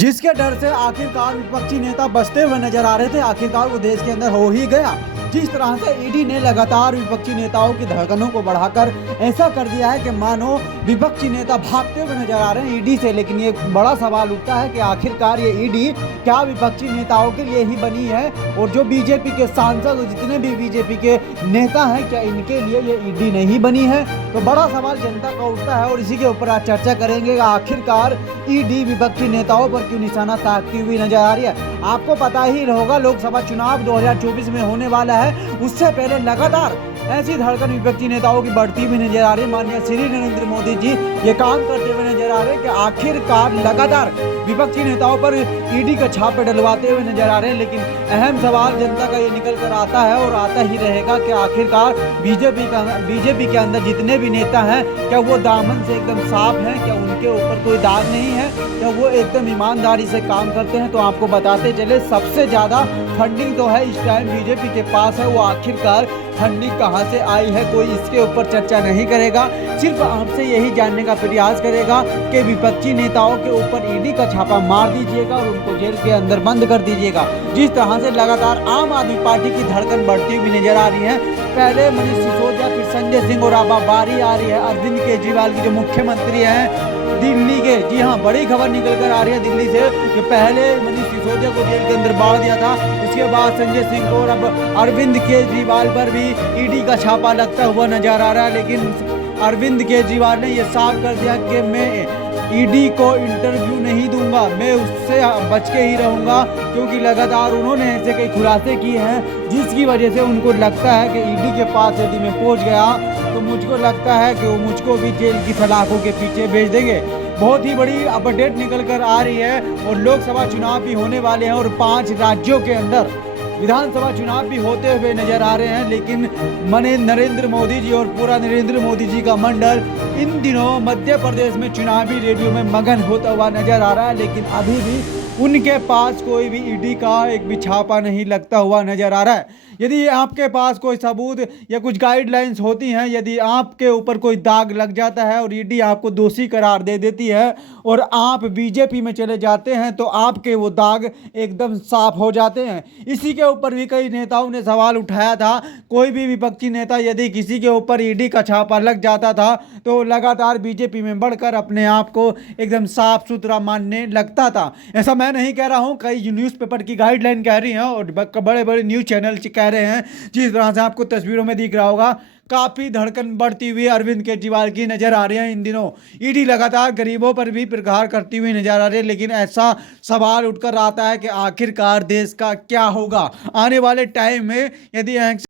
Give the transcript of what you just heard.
जिसके डर से आखिरकार विपक्षी नेता बचते हुए नजर आ रहे थे। आखिरकार वो देश के अंदर हो ही गया। जिस तरह से ईडी ने लगातार विपक्षी नेताओं की धड़कनों को बढ़ाकर ऐसा कर दिया है कि मानो विपक्षी नेता भागते हुए नजर आ रहे हैं ईडी से। लेकिन ये बड़ा सवाल उठता है कि आखिरकार ये ईडी क्या विपक्षी नेताओं के लिए ही बनी है, और जो बीजेपी के सांसद और जितने भी बीजेपी के नेता हैं क्या इनके लिए ये ईडी नहीं बनी है? तो बड़ा सवाल जनता का उठता है और इसी के ऊपर आज चर्चा करेंगे। आखिरकार ईडी विपक्षी नेताओं पर क्यों निशाना साधती हुई नजर आ रही है? आपको पता ही होगा लोकसभा चुनाव 2024 में होने वाला है। उससे पहले लगातार ऐसी धड़कन विपक्षी नेताओं की बढ़ती हुई नजर आ रही है। माननीय श्री नरेंद्र मोदी जी ये काम करते हुए नजर आ रहे हैं कि आखिरकार लगातार विपक्षी नेताओं पर ईडी का छापे डलवाते हुए नजर आ रहे हैं। लेकिन अहम सवाल जनता का ये निकल कर आता है और आता ही रहेगा कि आखिरकार बीजेपी के अंदर जितने भी नेता हैं क्या वो दामन से एकदम साफ हैं? क्या उनके ऊपर कोई दाग नहीं है? क्या वो एकदम ईमानदारी से काम करते हैं? तो आपको बताते चले सबसे ज़्यादा फंडिंग तो है इस टाइम बीजेपी के पास है। वो आखिरकार फंडिंग कहाँ से आई है कोई इसके ऊपर चर्चा नहीं करेगा। सिर्फ आपसे यही जानने का प्रयास करेगा कि विपक्षी नेताओं के ऊपर ईडी का छापा मार दीजिएगा और उनको जेल के अंदर बंद कर दीजिएगा। जिस तरह से लगातार आम आदमी पार्टी की धड़कन बढ़ती हुई नजर आ रही है। पहले मनीष सिसोदिया, फिर संजय सिंह और अब बारी आ रही है अरविंद केजरीवाल की, जो मुख्यमंत्री हैं दिल्ली के। जी हाँ, बड़ी खबर निकल कर आ रही है दिल्ली से कि पहले मनीष सिसोदिया को जेल के अंदर बाढ़ दिया था, उसके बाद संजय सिंह को और अब अरविंद केजरीवाल पर भी ईडी का छापा लगता हुआ नजर आ रहा है। लेकिन अरविंद केजरीवाल ने यह साफ कर दिया कि मैं ईडी को इंटरव्यू नहीं दूंगा, मैं उससे बच के ही रहूंगा, क्योंकि लगातार उन्होंने ऐसे कई खुलासे किए हैं जिसकी वजह से उनको लगता है कि ईडी के पास यदि मैं पहुंच गया तो मुझको लगता है कि वो मुझको भी जेल की सलाखों के पीछे भेज देंगे। बहुत ही बड़ी अपडेट निकल कर आ रही है और लोकसभा चुनाव भी होने वाले हैं और 5 राज्यों के अंदर विधानसभा चुनाव भी होते हुए नजर आ रहे हैं। लेकिन मने नरेंद्र मोदी जी और पूरा नरेंद्र मोदी जी का मंडल इन दिनों मध्य प्रदेश में चुनावी रैलियों में मगन होता हुआ नजर आ रहा है। लेकिन अभी भी उनके पास कोई भी ईडी का एक भी छापा नहीं लगता हुआ नजर आ रहा है। यदि आपके पास कोई सबूत या कुछ गाइडलाइंस होती हैं, यदि आपके ऊपर कोई दाग लग जाता है और ईडी आपको दोषी करार दे देती है और आप बीजेपी में चले जाते हैं तो आपके वो दाग एकदम साफ हो जाते हैं। इसी के ऊपर भी कई नेताओं ने सवाल उठाया था। कोई भी विपक्षी नेता यदि किसी के ऊपर ईडी का छापा लग जाता था तो लगातार बीजेपी में बढ़कर अपने आप को एकदम साफ सुथरा मानने लगता था। ऐसा मैं नहीं कह रहा हूँ, कई न्यूज़पेपर की गाइडलाइन कह रही हैं और बड़े बड़े न्यूज़ चैनल कह रहे हैं। जिस तरह से आपको तस्वीरों में दिख रहा होगा काफी धड़कन बढ़ती हुई अरविंद केजरीवाल की नजर आ रही है। इन दिनों ईडी लगातार गरीबों पर भी प्रहार करती हुई नजर आ रही है। लेकिन ऐसा सवाल उठकर आता है कि आखिरकार देश का क्या होगा आने वाले टाइम में यदि